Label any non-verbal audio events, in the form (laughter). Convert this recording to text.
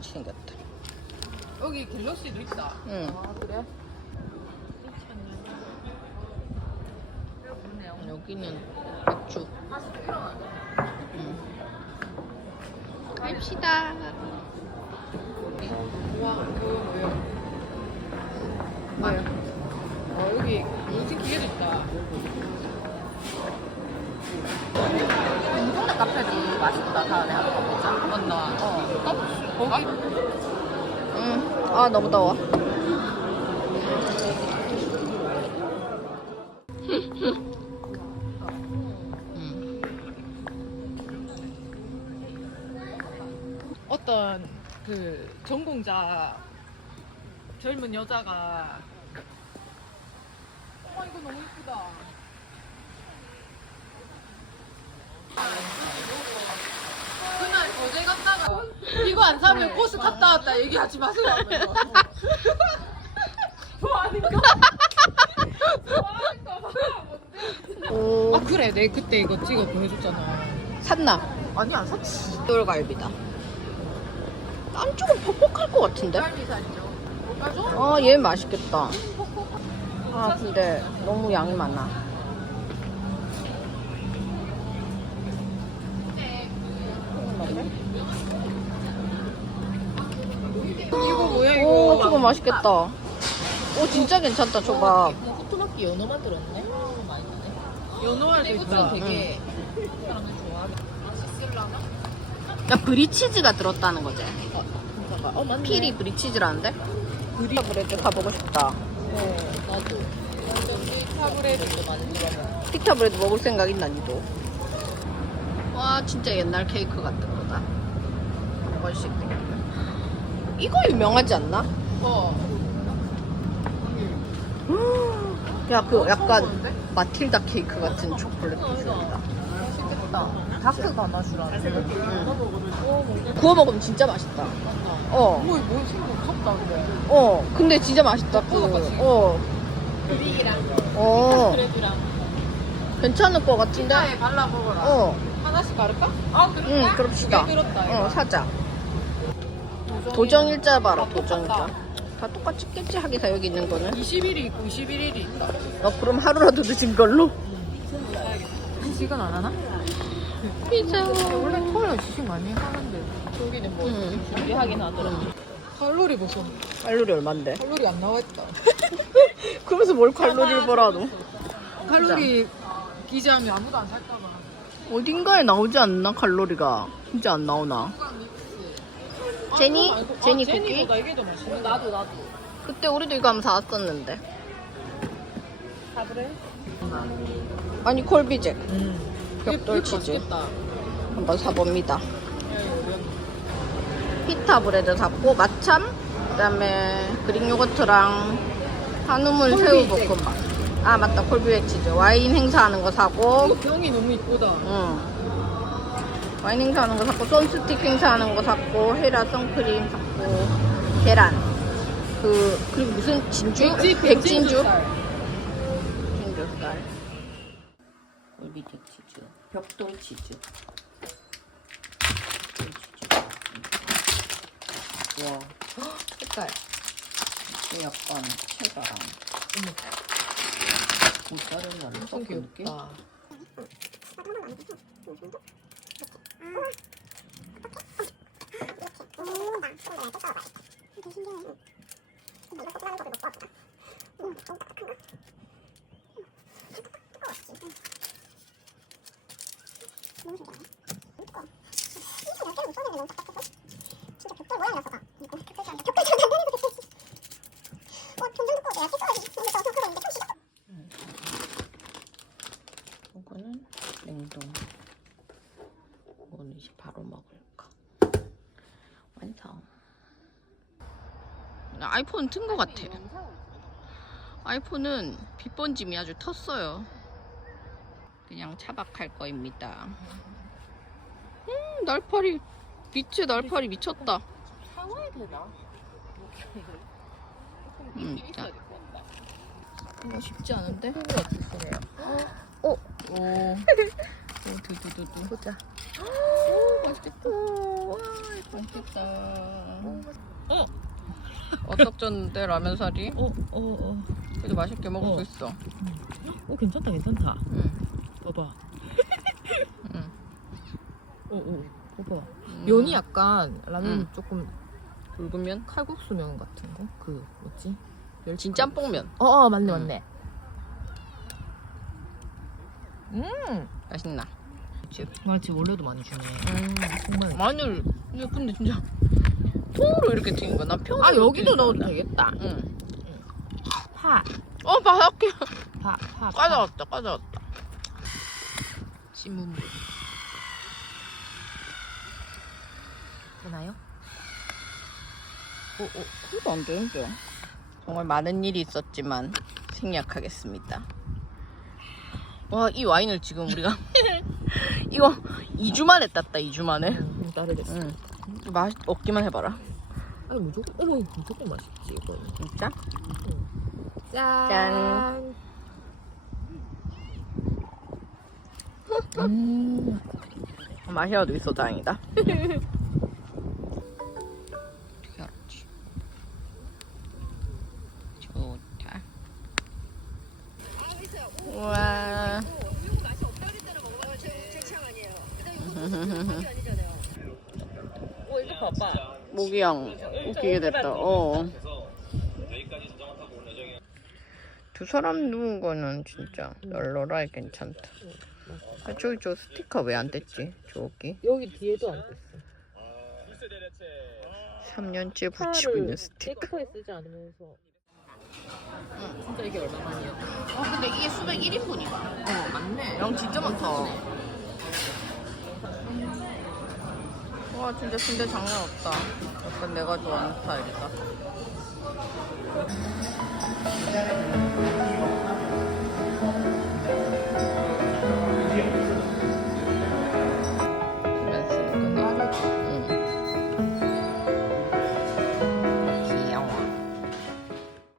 같이 생겼다. 여기 갤럭시도 있다. 응. 아, 그래? 여기는 맥주. 아, 응. 갑시다. 거기 응. 아 너무 더워. 응. 어떤 그 전공자 젊은 여자가 어 이거 너무 이쁘다. 그날 어제 갔다가 안 사면 코스 갔다 왔다 얘기하지 마세요. 하면서. 좋아하니까. 좋아하니까 봐. 오. 아 그래 내 그때 이거 찍어 보내줬잖아. 샀나? 아니 안 샀지. 돌갈비다. 딴 쪽은 퍽퍽할 것 같은데? 갈비 살죠. 맞아? 아, 얘 맛있겠다. 아, 근데 너무 양이 많아. 이거 뭐야 이거? 오, 저거 맛있겠다. 오, 진짜 괜찮다, 초밥. 토마키 연어만 들었네? 맛있네. 연어알도 있다. 되게 사람들 좋아하는. 맛있을라나? 야, 브리치즈가 들었다는 거지. 잠깐만. 어, 맞네. 피리 브리치즈라는데? 브리치즈 브레드 가보고 싶다. 어, 나도. 사브레드. 많이 들어가. 피타 브레드 먹을 생각 있나, 니도? 와, 진짜 옛날 케이크 같은 거다. 한 번씩. 이거 유명하지 않나? 어. 야, 그 약간? 마틸다 케이크 같은 초콜릿 비주얼이다. 다크 가마슈라는. 응. 구워 먹으면 진짜 맛있다. 어, 뭐, 뭐, 생각 무섭다, 근데. 어. 근데 진짜 맛있다. 그? 어, 브릭이랑 어. 브레드랑. 괜찮을 것 같은데? 피자에 발라 먹어라. 어, 하나씩 가를까? 아, 그럴까? 응, 그럽시다. 이거. 어, 사자. 도정일자 봐라, 다 도정일자. 다 똑같겠지, 하기사 여기 있는 거는. 20일이 있고 21일이 있다. 너 그럼 하루라도 늦은 걸로? 시식은 안 하나? 피자. 원래 토요일 시식 많이 하는데. 저기는 뭐 응. 준비하긴 하더라고. 칼로리 보소. 칼로리 얼만데? 칼로리 안 나와 있다. (laughs) 그러면서 뭘 칼로리를 보라, 너? 칼로리 기재하면 아무도 안 살까봐. 어딘가에 나오지 않나, 칼로리가? 진짜 안 나오나? 제니? 제니 쿠키? 제니보다 이게 더 맛있네. 나도, 나도. 그때 우리도 이거 한번 사왔었는데. 사브레? 아니, 콜비잭. 음. 벽돌 치즈. 맛있겠다. 한번 사봅니다. 피타 브레드 샀고 마참 그다음에 그릭 요거트랑 한우물 새우 콜비잭. 볶음밥. 아 맞다 콜비백 치즈 와인 행사하는 거 사고 이거 병이 너무 이쁘다. 응. 와인 행사하는 거 샀고 손스틱 행사하는 거 샀고 헤라 선크림 샀고 계란. 그 그리고 무슨 진주? 백지, 백진주? 살. 백진주살 콜비잭 치즈 벽돌 치즈. 와. 색깔. 이게 약간 체다랑. 모짜렐라를 엄청 섞은 느낌? 귀엽다. 이거는 냉동. 이제 바로 먹을까. 완성. 아이폰 튼것 같아. 아이폰은 빛번짐이 아주 텄어요. 그냥 차박할 거입니다. 음, 날파리. 밑에 날파리 미쳤다. 사와야 되나? 음, 자. 이거 쉽지 않은데? 오. (laughs) 오, 두두두두. 보자. (laughs) 오, 맛있겠다. 오, 와, 맛있겠다. 어떡 졌는데 라면 사리? 어, 어, 어. 그래도 맛있게 먹을 어. 수 있어. 어, 괜찮다, 괜찮다. 응. 봐봐. 응. 어, 어. 봐봐. 음. 면이 약간 라면 음. 조금 붉은 면? 칼국수 면 같은 거? 그 뭐지? 멸치 진짜 짬뽕면. 어, 어 맞네 음. 맞네. 음. 맛있나? 그치? 아 지금 원래도 많이 주네. 음. 정말. 마늘. 근데, 근데 진짜 통으로 이렇게 튀긴 거야. 난 평으로. 아 여기도 넣어도 줄 되겠다. 응. 파, 어, 바삭해. 파, 파. 까져왔다, 까져왔다. 신문물. 되나요? 어, 어, 그래도 안 되는데. 정말 많은 일이 있었지만 생략하겠습니다. 와, 이 와인을 지금 우리가 (laughs) 이거 2주 만에 땄다, 2주 만에. 음, 다르겠어. 응. 맛 먹기만 해봐라. 아니 무조건 어머 무조건 맛있지 이거는. 진짜? 짠. 짠. 음. 맛이라도 있어 다행이다. (laughs) 좋다. 우와. 어 이거 봐봐. 모기양 웃기게 됐다. 어. 두 사람 누운 거는 진짜 널널하게 괜찮다. 아, 저기 저 스티커 왜 안 뗐지? 저기 여기 뒤에도 안 뺐어. 3년째 붙이고 있는 스티커. 쓰지 않으면서. 진짜 이게 얼마 만이야? 어 근데 이게 수백 1인분이다. 어 맞네. 양 진짜 많다. 와 진짜 순대 장난 없다. 약간 내가 좋아하는 스타일이다.